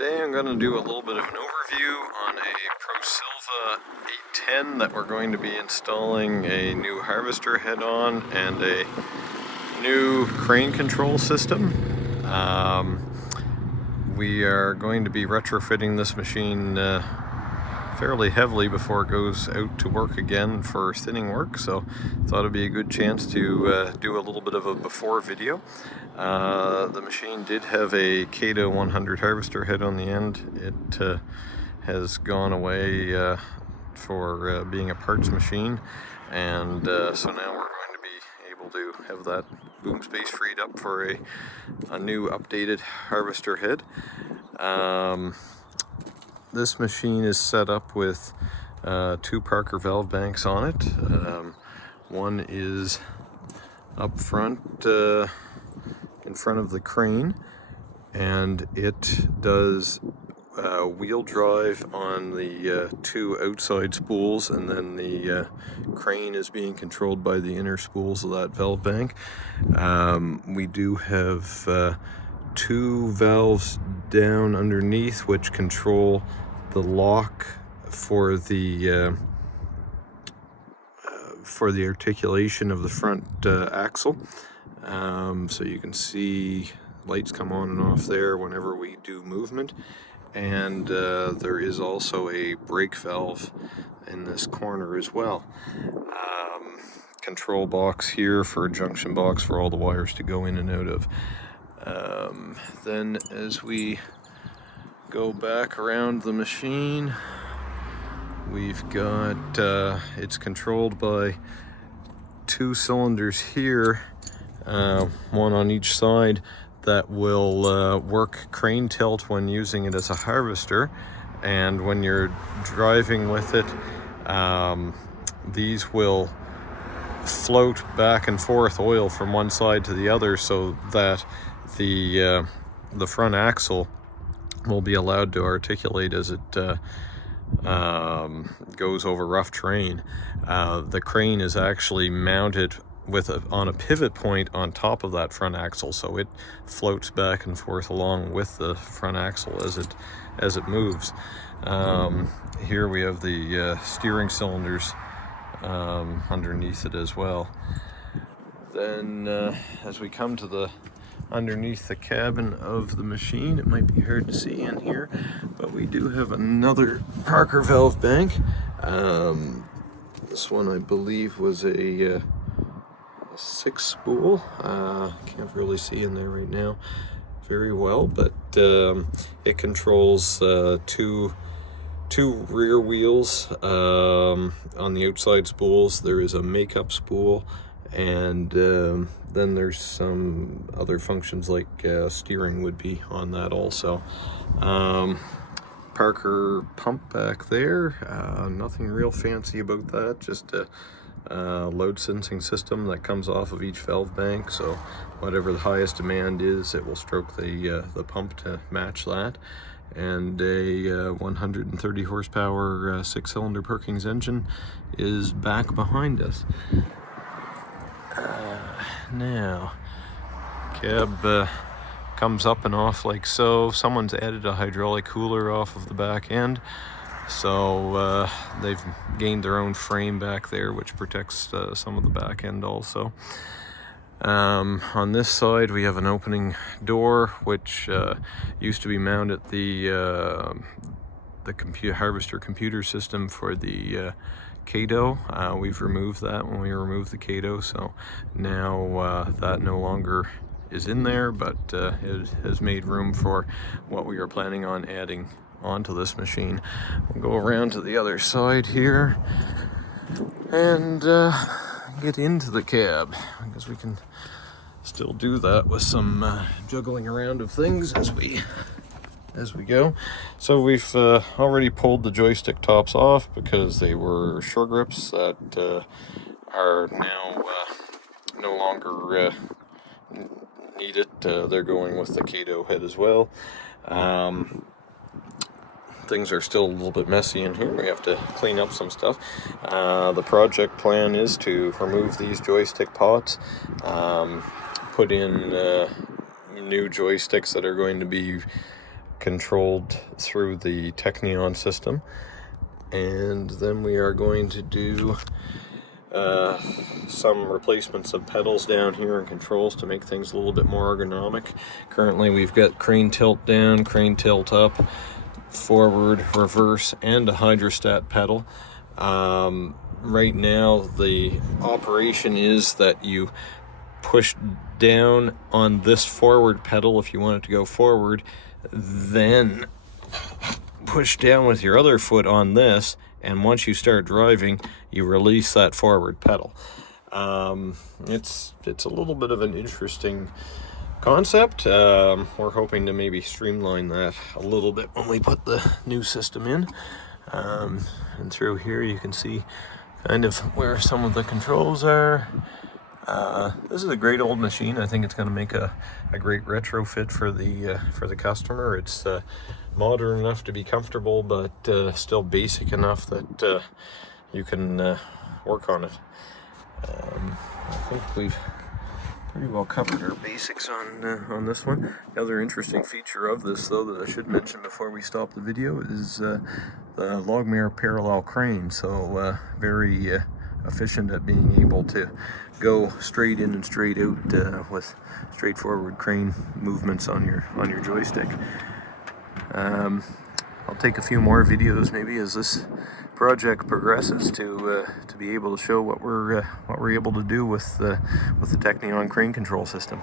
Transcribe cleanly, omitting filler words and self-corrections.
Today I'm going to do a little bit of an overview on a Prosilva 810 that we're going to be installing a new harvester head on and a new crane control system. We are going to be retrofitting this machine fairly heavily before it goes out to work again for thinning work, so thought it'd be a good chance to do a little bit of a before video. The machine did have a Kato 100 harvester head on the end. It has gone away for being a parts machine, and so now we're going to be able to have that boom space freed up for a new updated harvester head. This machine is set up with two Parker valve banks on it. One is up front in front of the crane, and it does wheel drive on the two outside spools, and then the crane is being controlled by the inner spools of that valve bank. We do have two valves down underneath which control the lock for the articulation of the front axle. So you can see lights come on and off there whenever we do movement, and there is also a brake valve in this corner as well. Control box here for a junction box for all the wires to go in and out of. Then as we go back around the machine, we've got it's controlled by two cylinders here, one on each side, that will work crane tilt when using it as a harvester, and when you're driving with it, these will float back and forth oil from one side to the other, so that the front axle will be allowed to articulate as it goes over rough terrain. The crane is actually mounted on a pivot point on top of that front axle, so it floats back and forth along with the front axle as it moves. Here we have the steering cylinders underneath it as well. Then as we come to the underneath the cabin of the machine, it might be hard to see in here, but we do have another Parker valve bank. This one I believe was a 6 spool. Can't really see in there right now very well, but it controls two rear wheels on the outside spools. There is a makeup spool, and then there's some other functions like steering would be on that also. Parker pump back there, nothing real fancy about that, just a load sensing system that comes off of each valve bank, so whatever the highest demand is, it will stroke the pump to match that. And a 130 horsepower 6-cylinder Perkins engine is back behind us. Now, cab comes up and off like so. Someone's added a hydraulic cooler off of the back end, so they've gained their own frame back there, which protects some of the back end also. On this side we have an opening door, which used to be mounted at the harvester computer system for the Kato. We've removed that when we removed the Kato, so now that no longer is in there, but it has made room for what we are planning on adding onto this machine. We'll go around to the other side here and get into the cab, because we can still do that with some juggling around of things as we go. So we've already pulled the joystick tops off because they were shore grips that are now no longer needed. They're going with the Kato head as well. Things are still a little bit messy in here. We have to clean up some stuff. The project plan is to remove these joystick pots, put in new joysticks that are going to be controlled through the Technion system. And then we are going to do some replacements of pedals down here and controls to make things a little bit more ergonomic. Currently we've got crane tilt down, crane tilt up, forward, reverse, and a hydrostat pedal. Right now the operation is that you push down on this forward pedal if you want it to go forward, then push down with your other foot on this, and once you start driving you release that forward pedal. It's a little bit of an interesting concept. We're hoping to maybe streamline that a little bit when we put the new system in. And through here you can see kind of where some of the controls are. This is a great old machine. I think it's going to make a great retrofit for the customer. It's modern enough to be comfortable, but still basic enough that you can work on it. I think we've pretty well covered our basics on this one. The other interesting feature of this, though, that I should mention before we stop the video is the Logmare parallel crane. So very efficient at being able to go straight in and straight out with straightforward crane movements on your joystick. I'll take a few more videos maybe as this project progresses to be able to show what we're able to do with the Technion crane control system.